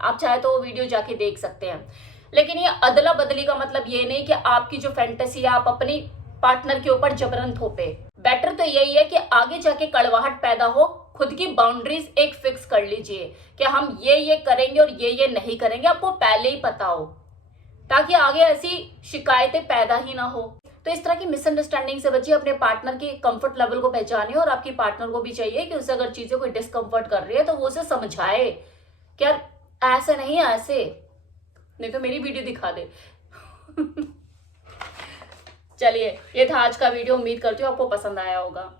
आप चाहे तो वो वीडियो जाके देख सकते हैं। लेकिन ये अदला बदली का मतलब ये नहीं कि आपकी जो फैंटेसी है आप अपनी पार्टनर के ऊपर जबरन थोपे। बेटर तो यही है कि आगे जाके कड़वाहट पैदा हो, खुद की बाउंड्रीज एक फिक्स कर लीजिए कि हम ये करेंगे और ये नहीं करेंगे, आपको पहले ही पता हो, ताकि आगे ऐसी शिकायतें पैदा ही ना हो। तो इस तरह की मिसअंडरस्टैंडिंग से बचिए, अपने पार्टनर के कंफर्ट लेवल को पहचानिए और आपकी पार्टनर को भी चाहिए कि उसे अगर चीजें कोई डिस्कंफर्ट कर रही है तो वो उसे समझाए कि यार ऐसे नहीं, ऐसे नहीं तो मेरी वीडियो दिखा दे। चलिए, ये था आज का वीडियो। उम्मीद करती हूँ आपको पसंद आया होगा।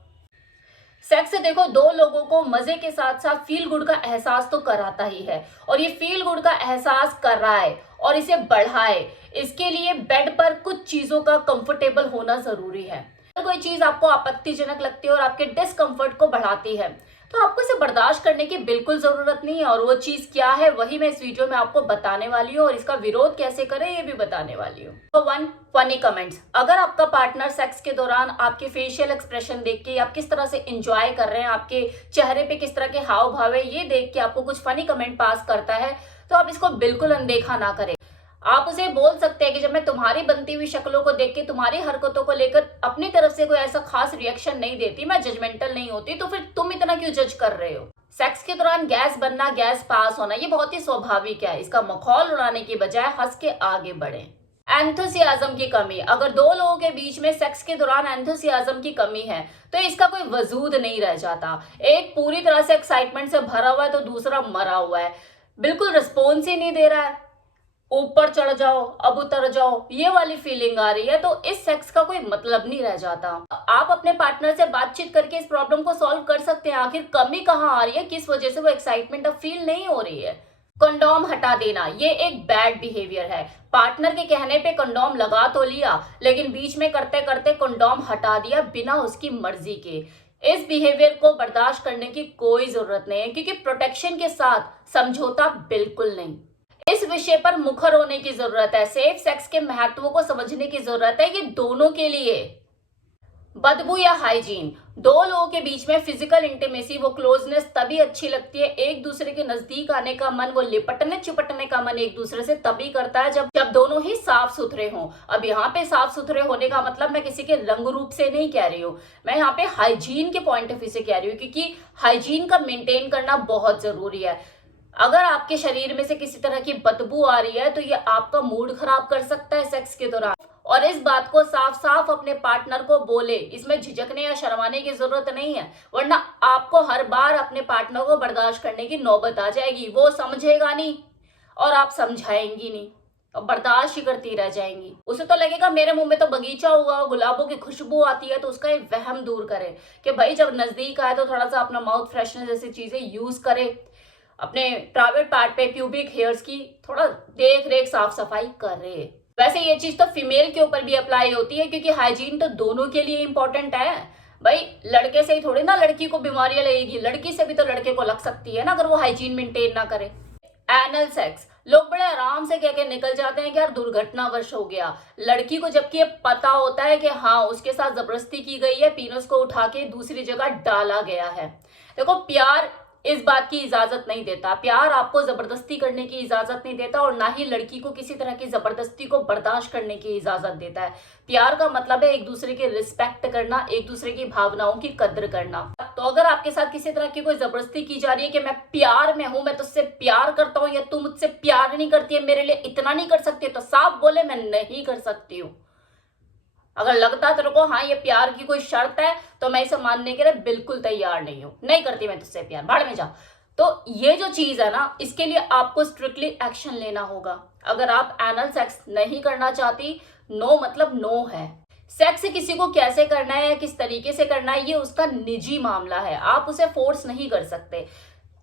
सेक्स देखो, दो लोगों को मजे के साथ साथ फील गुड का एहसास तो कराता ही है, और ये फील गुड का एहसास कराए और इसे बढ़ाए, इसके लिए बेड पर कुछ चीजों का कंफर्टेबल होना जरूरी है। अगर कोई चीज आपको आपत्तिजनक लगती है और आपके डिस्कंफर्ट को बढ़ाती है तो आपको इसे बर्दाश्त करने की बिल्कुल जरूरत नहीं है, और वो चीज क्या है वही मैं इस वीडियो में आपको बताने वाली हूँ, और इसका विरोध कैसे करें ये भी बताने वाली हूँ। तो 1, फनी कमेंट्स। अगर आपका पार्टनर सेक्स के दौरान आपके फेशियल एक्सप्रेशन देख के आप किस तरह से एंजॉय कर रहे हैं, आपके चेहरे पे किस तरह के हाव भाव है, ये देख के आपको कुछ फनी कमेंट पास करता है तो आप इसको बिल्कुल अनदेखा ना करें। आप उसे बोल सकते हैं कि जब मैं तुम्हारी बनती हुई शक्लों को देख के तुम्हारी हरकतों को लेकर अपनी तरफ से कोई ऐसा खास रिएक्शन नहीं देती, मैं जजमेंटल नहीं होती, तो फिर तुम इतना क्यों जज कर रहे हो। सेक्स के दौरान गैस बनना, गैस पास होना, ये बहुत ही स्वाभाविक है। इसका मखौल उड़ाने की बजाय हंस के आगे बढ़े। एंथुसियाज्म की कमी। अगर दो लोगों के बीच में सेक्स के दौरान एंथुसियाज्म की कमी है तो इसका कोई वजूद नहीं रह जाता। एक पूरी तरह से एक्साइटमेंट से भरा हुआ है तो दूसरा मरा हुआ है, बिल्कुल रिस्पॉन्स ही नहीं दे रहा है, ऊपर चढ़ जाओ अब उतर जाओ, ये वाली फीलिंग आ रही है, तो इस सेक्स का कोई मतलब नहीं रह जाता। आप अपने पार्टनर से बातचीत करके इस प्रॉब्लम को सॉल्व कर सकते हैं। आखिर कमी कहाँ आ रही है, किस वजह से वो एक्साइटमेंट अब फील नहीं हो रही है। कंडोम हटा देना, ये एक बैड बिहेवियर है। पार्टनर के कहने पे कंडोम लगा तो लिया, लेकिन बीच में करते करते कंडोम हटा दिया बिना उसकी मर्जी के। इस बिहेवियर को बर्दाश्त करने की कोई जरूरत नहीं है, क्योंकि प्रोटेक्शन के साथ समझौता बिल्कुल नहीं। इस विषय पर मुखर होने की जरूरत है। सेफ सेक्स के महत्व को समझने की जरूरत है, ये दोनों के लिए। बदबू या हाइजीन। दो लोगों के बीच में फिजिकल इंटीमेसी, वो क्लोजनेस तभी अच्छी लगती है, एक दूसरे के नजदीक आने का मन, वो लिपटने चिपटने का मन एक दूसरे से तभी करता है जब दोनों ही साफ सुथरे हों। अब यहाँ पे साफ सुथरे होने का मतलब मैं किसी के रंग रूप से नहीं कह रही हूँ, मैं यहाँ पे हाइजीन के पॉइंट ऑफ व्यू से कह रही हूँ, क्योंकि हाइजीन का मेंटेन करना बहुत जरूरी है। अगर आपके शरीर में से किसी तरह की बदबू आ रही है तो ये आपका मूड खराब कर सकता है सेक्स के दौरान, और इस बात को साफ साफ अपने पार्टनर को बोले। इसमें झिझकने या शर्माने की जरूरत नहीं है, वरना आपको हर बार अपने पार्टनर को बर्दाश्त करने की नौबत आ जाएगी। वो समझेगा नहीं और आप समझाएंगी नहीं और बर्दाश्त ही करती रह जाएंगी। उसे तो लगेगा मेरे मुंह में तो बगीचा हुआ, गुलाबों की खुशबू आती है, तो उसका एक वहम दूर करे कि भाई जब नजदीक आए तो थोड़ा सा अपना माउथ फ्रेशनर जैसी चीजें यूज करे, अपने प्राइवेट पार्ट पे प्यूबिक हेयर्स की थोड़ा देख रेख साफ सफाई कर रहे हैं। वैसे ये चीज तो फीमेल के ऊपर भी अप्लाई होती है, क्योंकि हाइजीन तो दोनों के लिए इंपॉर्टेंट है। भाई लड़के से ही थोड़ी ना लड़की को बीमारियां लगेगी, लड़की से भी तो लड़के को लग सकती है ना, अगर वो हाइजीन मेंटेन ना करे। Anal sex. लोग बड़े आराम से कह के निकल जाते हैं कि यार दुर्घटनावश हो गया, लड़की को जबकि ये पता होता है कि हाँ उसके साथ जबरदस्ती की गई है, पीनस को उठा के दूसरी जगह डाला गया है। देखो, प्यार इस बात की इजाजत नहीं देता, प्यार आपको जबरदस्ती करने की इजाजत नहीं देता, और ना ही लड़की को किसी तरह की जबरदस्ती को बर्दाश्त करने की इजाजत देता है। प्यार का मतलब है एक दूसरे की रिस्पेक्ट करना, एक दूसरे की भावनाओं की कद्र करना। तो अगर आपके साथ किसी तरह की कोई जबरदस्ती की जा रही है कि मैं प्यार में हूं, मैं तुझसे प्यार करता हूं, या तू मुझसे प्यार नहीं करती है, मेरे लिए इतना नहीं कर सकती, तो साफ बोले मैं नहीं कर सकती हूँ। अगर लगता तेरे को हाँ ये प्यार की कोई शर्त है तो मैं इसे मानने के लिए बिल्कुल तैयार नहीं हूं, नहीं करती मैं तुझसे प्यार, भाड़ में जा। तो ये जो चीज है ना, इसके लिए आपको स्ट्रिक्टली एक्शन लेना होगा। अगर आप एनल सेक्स नहीं करना चाहती, नो मतलब नो है। सेक्स किसी को कैसे करना है या किस तरीके से करना है ये उसका निजी मामला है, आप उसे फोर्स नहीं कर सकते।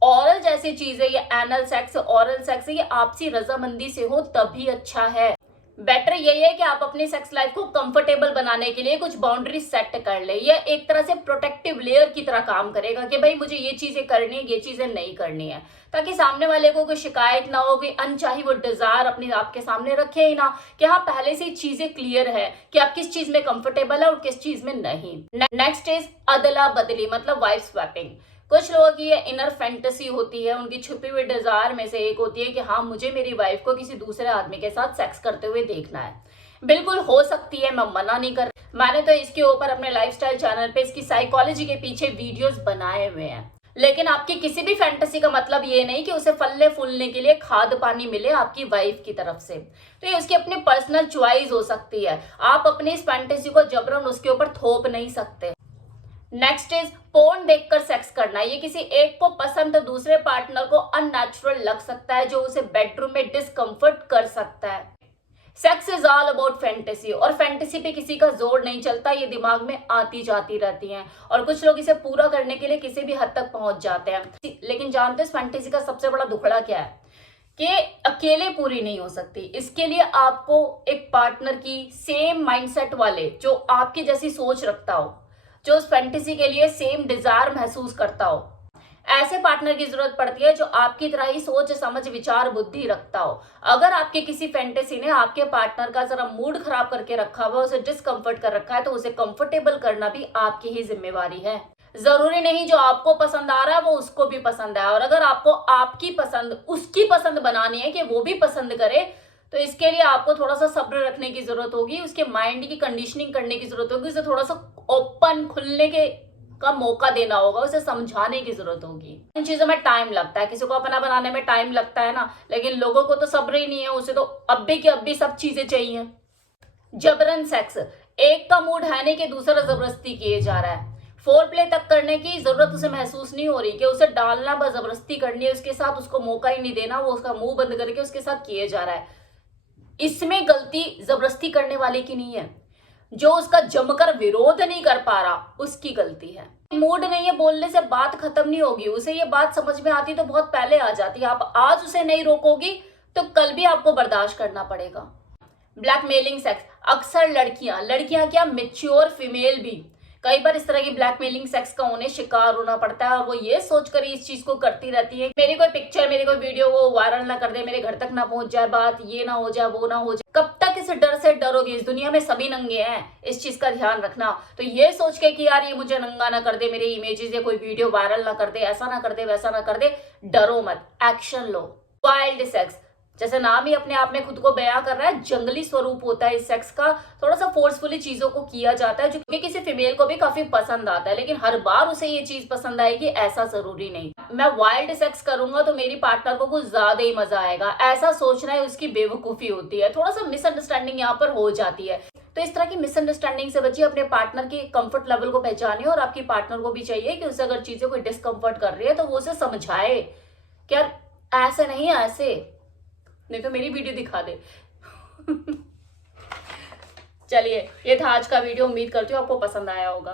ऑरल जैसी चीज है ये, एनल सेक्स, ऑरल सेक्स, ये आपसी रजामंदी से हो तभी अच्छा है। बेटर यही है कि आप अपनी सेक्स लाइफ को कंफर्टेबल बनाने के लिए कुछ बाउंड्री सेट कर ले। ये एक तरह से प्रोटेक्टिव लेयर की तरह काम करेगा कि भाई मुझे ये चीजें करनी है, ये चीजें नहीं करनी है, ताकि सामने वाले को कोई शिकायत ना हो, कोई अनचाही वो डिजायर अपने आपके सामने रखे ही ना, कि हाँ पहले से चीजें क्लियर है कि आप किस चीज में कंफर्टेबल है और किस चीज में नहीं। नेक्स्ट इज अदला बदली, मतलब वाइफ स्वैपिंग। कुछ लोगों की ये इनर फैंटेसी होती है, उनकी छुपी हुई डिजायर में से एक होती है कि हाँ, मुझे मेरी वाइफ को किसी दूसरे आदमी के साथ सेक्स करते हुए देखना है। बिल्कुल हो सकती है, मैं मना नहीं कर, मैंने तो इसके ऊपर अपने लाइफस्टाइल चैनल पे इसकी साइकोलॉजी के पीछे वीडियोस बनाए हुए हैं। लेकिन आपकी किसी भी फैंटेसी का मतलब ये नहीं कि उसे फलने फूलने के लिए खाद पानी मिले आपकी वाइफ की तरफ से। तो ये उसकी अपनी पर्सनल चॉइस हो सकती है, आप अपनी इस फैंटेसी को जबरन उसके ऊपर थोप नहीं सकते। नेक्स्ट इज पोर्न देखकर सेक्स करना। ये किसी एक को पसंद तो दूसरे पार्टनर को अननेचुरल लग सकता है, जो उसे बेडरूम में डिस्कम्फर्ट कर सकता है। Sex is all about fantasy, और फैंटेसी पे किसी का जोर नहीं चलता, ये दिमाग में आती जाती रहती हैं और कुछ लोग इसे पूरा करने के लिए किसी भी हद तक पहुंच जाते हैं। लेकिन जानते हैं इस फैंटेसी का सबसे बड़ा दुखड़ा क्या है? कि अकेले पूरी नहीं हो सकती। इसके लिए आपको एक पार्टनर की सेम माइंडसेट वाले, जो आपकी जैसी सोच रखता हो, जो उस फैंटेसी के लिए सेम डिजायर महसूस करता हो, ऐसे पार्टनर की जरूरत पड़ती है जो आपकी तरह ही सोच समझ विचार बुद्धि रखता हो। अगर आपके किसी फैंटेसी ने आपके पार्टनर का जरा मूड खराब करके रखा हुआ, उसे डिस्कम्फर्ट कर रखा है, तो उसे कंफर्टेबल करना भी आपकी ही जिम्मेवारी है। जरूरी नहीं जो आपको पसंद आ रहा है वो उसको भी पसंद आए, और अगर आपको आपकी पसंद उसकी पसंद बनानी है कि वो भी पसंद करे, तो इसके लिए आपको थोड़ा सा सब्र रखने की जरूरत होगी, उसके माइंड की कंडीशनिंग करने की जरूरत होगी, उसे थोड़ा सा ओपन खुलने के का मौका देना होगा, उसे समझाने की जरूरत होगी। इन चीजों में टाइम लगता है, किसी को अपना बनाने में टाइम लगता है ना, लेकिन लोगों को तो सब्र ही नहीं है, उसे तो अब्बे की अब्बी सब चीजें चाहिए। जबरन सेक्स, एक का मूड है नहीं कि दूसरा जबरदस्ती किए जा रहा है। फोर प्ले तक करने की जरूरत उसे महसूस नहीं हो रही कि उसे डालना बस जबरदस्ती करनी है उसके साथ, उसको मौका ही नहीं देना, वो उसका मुंह बंद करके उसके साथ किए जा रहा है। इसमें गलती जबरदस्ती करने वाले की नहीं है, जो उसका जमकर विरोध नहीं कर पा रहा उसकी गलती है। मूड नहीं है बोलने से बात खत्म नहीं होगी, उसे ये बात समझ में आती तो बहुत पहले आ जाती। आप आज उसे नहीं रोकोगी तो कल भी आपको बर्दाश्त करना पड़ेगा। ब्लैकमेलिंग सेक्स, अक्सर लड़कियां क्या, मेच्योर फीमेल भी कई बार इस तरह की ब्लैकमेलिंग सेक्स का उन्हें शिकार होना पड़ता है, और वो ये सोचकर इस चीज को करती रहती है, मेरी कोई पिक्चर, मेरी कोई वीडियो वो वायरल ना कर दे, मेरे घर तक ना पहुंच जाए बात, ये ना हो जाए, वो ना हो जाए। कब तक इस डर से डरोगे? इस दुनिया में सभी नंगे हैं, इस चीज का ध्यान रखना। तो ये सोच के कि यार ये मुझे नंगा ना कर दे, मेरी इमेजेस या कोई वीडियो वायरल ना कर दे, ऐसा ना कर दे, वैसा ना कर दे, डरो मत, एक्शन लो। वाइल्ड सेक्स, जैसे नाम ही अपने आप में खुद को बयां कर रहा है, जंगली स्वरूप होता है इस सेक्स का, थोड़ा सा फोर्सफुली चीजों को किया जाता है, जो कि किसी फीमेल को भी काफी पसंद आता है, लेकिन हर बार उसे ये चीज पसंद आएगी ऐसा जरूरी नहीं। मैं वाइल्ड सेक्स करूंगा तो मेरी पार्टनर को कुछ ज्यादा ही मजा आएगा, ऐसा सोचना है उसकी बेवकूफी होती है, थोड़ा सा मिसअंडरस्टैंडिंग यहाँ पर हो जाती है। तो इस तरह की मिसअंडरस्टैंडिंग से बचिए, अपने पार्टनर के कंफर्ट लेवल को पहचानिए, और आपकी पार्टनर को भी चाहिए कि उसे अगर चीजें कोई डिस्कम्फर्ट कर रही है तो वो उसे समझाए कि यार ऐसे नहीं, ऐसे नहीं तो मेरी वीडियो दिखा दे। चलिए, ये था आज का वीडियो, उम्मीद करती हूँ आपको पसंद आया होगा।